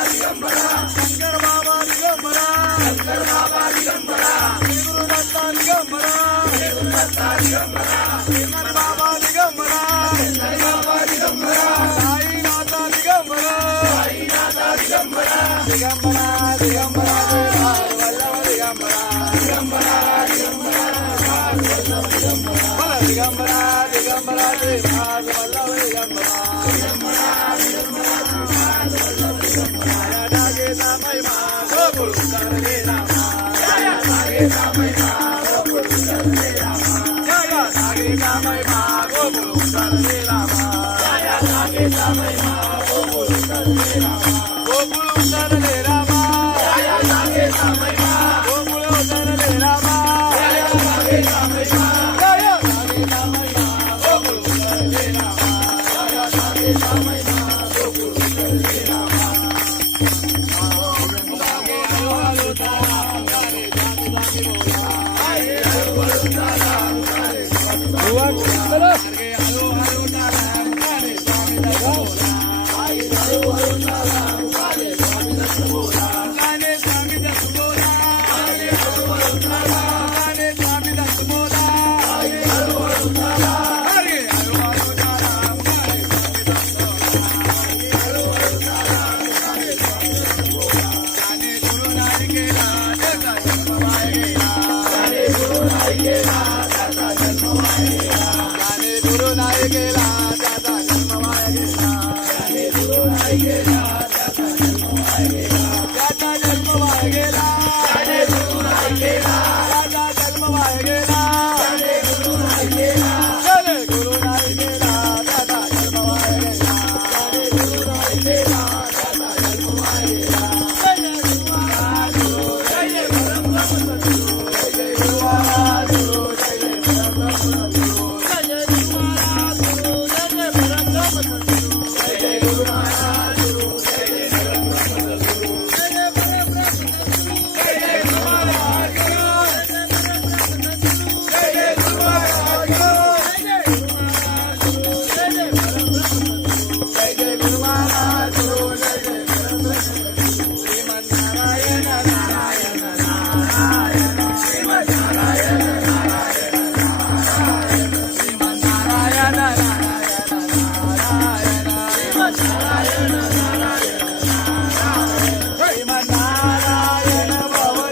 शंकर बाबा दिगंबरा शंकर बाबा दिगंबरा, गुरु दत्ता दिगंबरा, गुरु दत्ता दिगंबरा, श्रीमन बाबा दिगंबरा, शंकर बाबा दिगंबरा, साईनाथा दिगंबरा, साईनाथा दिगंबरा, दिगंबरा दिगंबरा वल्लभ दिगंबरा, दिगंबरा दिगंबरा बोला दिगंबरा दिगंबरा वल्लभ दिगंबरा, माया जागेचा महिमा गोकुळ करणे रामा, जया जागेचा महिमा गोकुळ करणे रामा, जया जागेचा महिमा गोकुळ करणे रामा, जया जागेचा महिमा गोकुळ करणे रामा, गोकुळ करणे रामा, जया जागेचा महिमा, गोकुळ करणे रामा, जया जागेचा महिमा, जया जागेचा महिमा गोकुळ करणे रामा, जया जागेचा महिमा गोकुळ करणे रामा. गुरु नाही गेला त्याचा जन्म वाया गेला, गुरु नाही गेला त्याचा जन्म वाया गेला, त्याचा जन्म वाया गेला, गुरु नाही गेला, त्याचा जन्म वाया गेला, गुरु नाही गेला, चले गुरु नाही गेला त्याचा जन्म वाया गेला, गुरु नाही गेला त्याचा जन्म वाया गेला. जय जय गुरु महाराज गुरु, जय जय परमब्रह्म सद्गुरु, जय जय गुरु महाराज गुरु, जय जय परमब्रह्म सद्गुरु, जय जय गुरु महाराज गुरु, जय जय परमब्रह्म सद्गुरु, जय जय गुरु महाराज गुरु, जय जय परमब्रह्म सद्गुरु, जय जय परमब्रह्म सद्गुरु, जय जय गुरु महाराज गुरु, जय जय गुरु महाराज गुरु, जय जय गुरु महाराज गुरु, जय जय परमब्रह्म सद्गुरु. श्रीमन्नारायण नारायण नारायण, श्रीमन्नारायण नारायण नारायण, श्रीमन्नारायण नारायण नारायण, श्रीमन्नारायण नारायण नारायण, श्रीमन्नारायण भवनारायण, श्रीमन्नारायण भवनारायण,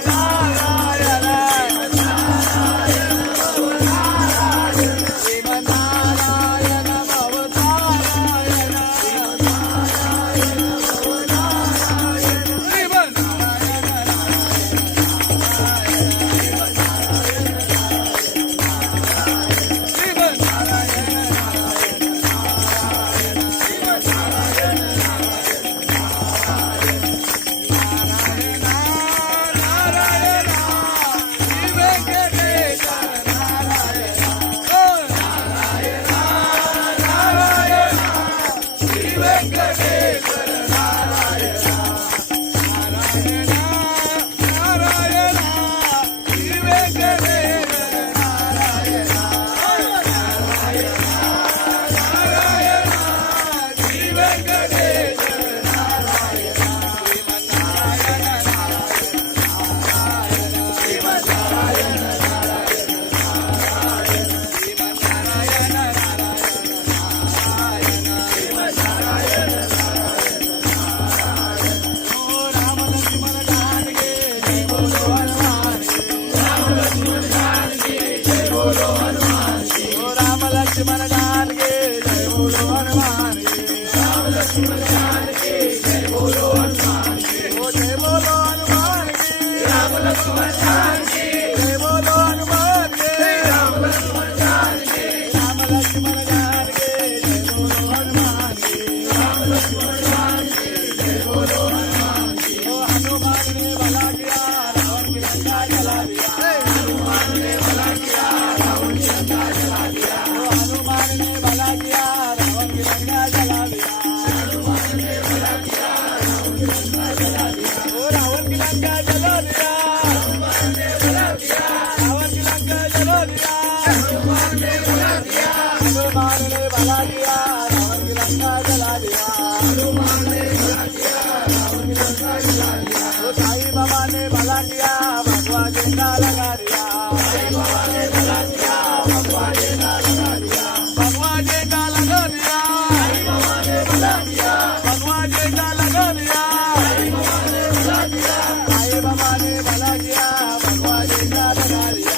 राम लक्ष्मण जानकी जय बोलो हनुमान की, राम लक्ष्मण जानकी जय बोलो हनुमान की, जय बोलो हनुमान की, राम लक्ष्मण जानकी जय बोलो हनुमान की, राम लक्ष्मण जानकी, राम लक्ष्मण जानकी जय बोलो हनुमान की, राम लक्ष्मण जानकी जय बोलो हनुमान की. ओ हनुमान ने भला किया रावण की लंका जला दिया, हनुमान ने भला किया रावण की लंका जला दिया, ओ हनुमान ने भला किया रावण की लंका जला दिया, हनुमान ने भला किया रावण की लंका जला दिया, ओ रावण की लंका जला दिया, हनुमान ने भला किया रावण की लंका जला दिया, हनुमान ने भला किया, हनुमान ने भला किया रावण की लंका जला दिया, हनुमान ने भला किया रावण की लंका जला दिया, ओ साई बाबा ने भला भला किया भगवा झंडा लगा दिया भगवा झंडा लगा दिया भगवा झंडा लगा दिया आई बाबा ने भला किया भगवा झंडा लगा दिया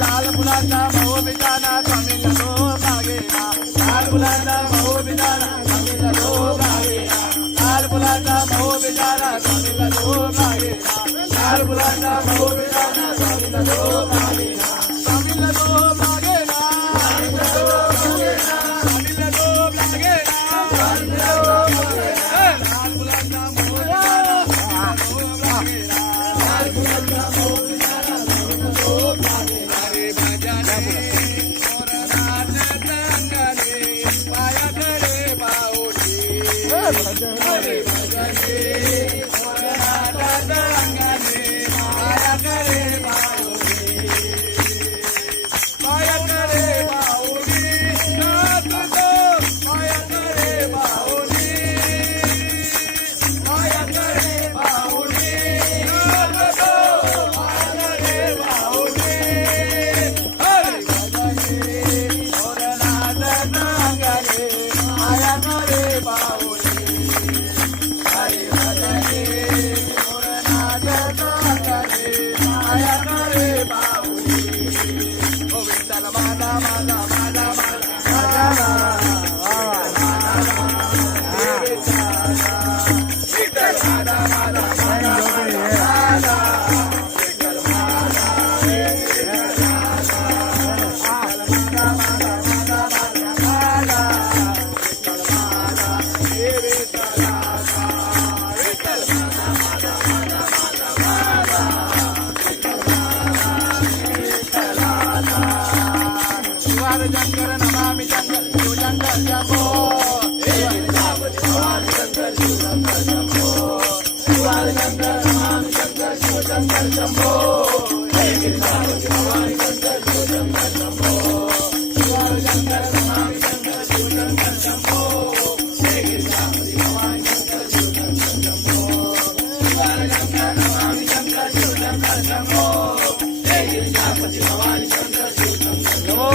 लाल फुलांचा भाऊ बिचारा स्वामीला लोक लागेना लाल फुलांचा भाऊ बिचारा स्वामीला लोक लागेना लाल फुलांचा भाऊ बिचारा स्वामीला लोक लागेना लाल फुलांचा भाऊ बिचारा स्वामीला लोक लागेना स्वामीला लोक लागेना स्वामीला लोक लागेना लाल फुलांचा भाऊ शंकर नमामि शंकर शिव शंकर शंभो शंकर शिव शंकर शंभो शंकर नमामि शंकर शिव शंकर शंभो नमामि शंकर शिव शंकर शंभो शंकर नमामि शंकर शिव शंकर शंभो नमामि शंकर शिव शंकर शंभो शंकर नमामि शंकर शिव शंकर शंभो नमामि शंकर शिव शंकर शंभो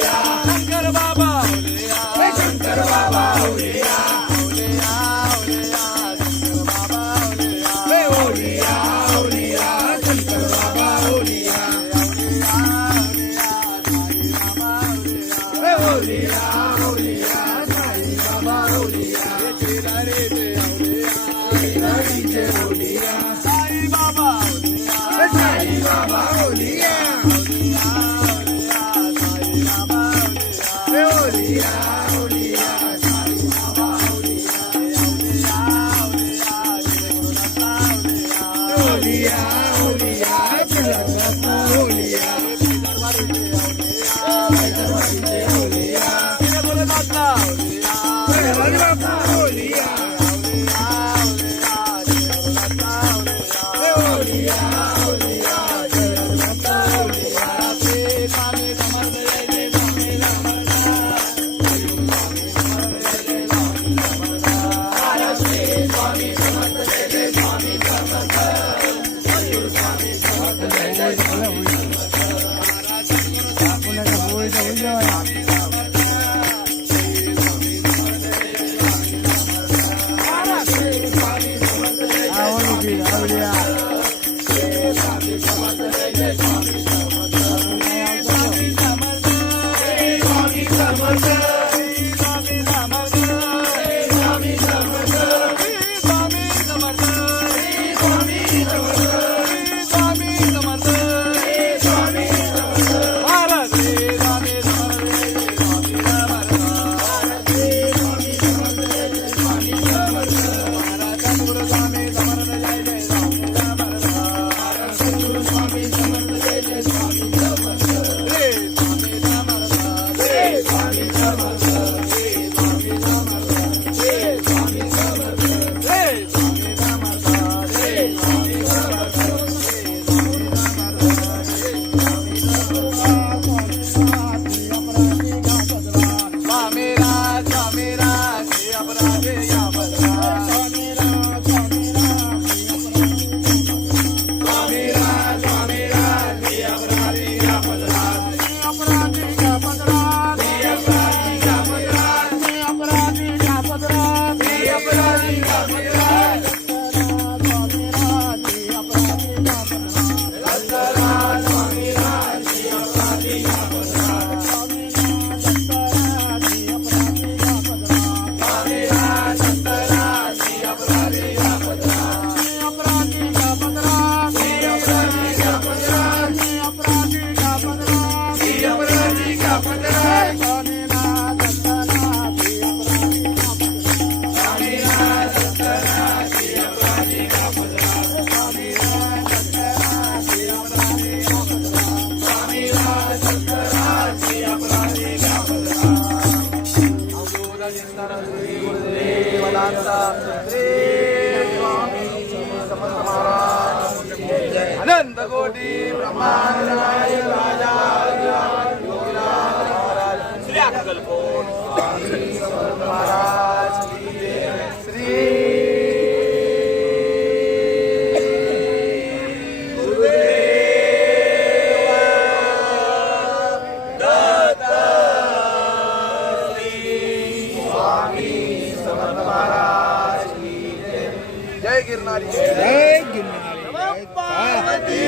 Yeah. ओलिया ओलिया साई बाबा ओलिया श्रीधरीचे ओलिया साई बाबा ओलिया साई बाबा ओलिया ओलिया ओलिया साई बाबा ओलिया ओलिया ओलिया ओलिया अनंत कोटी ब्रह्मांड नायक राजा श्री अक्कलकोट महाराज श्री दत्त श्री स्वामी समर्थ महाराज जय गिरनारी जय गिरनारी पार्वती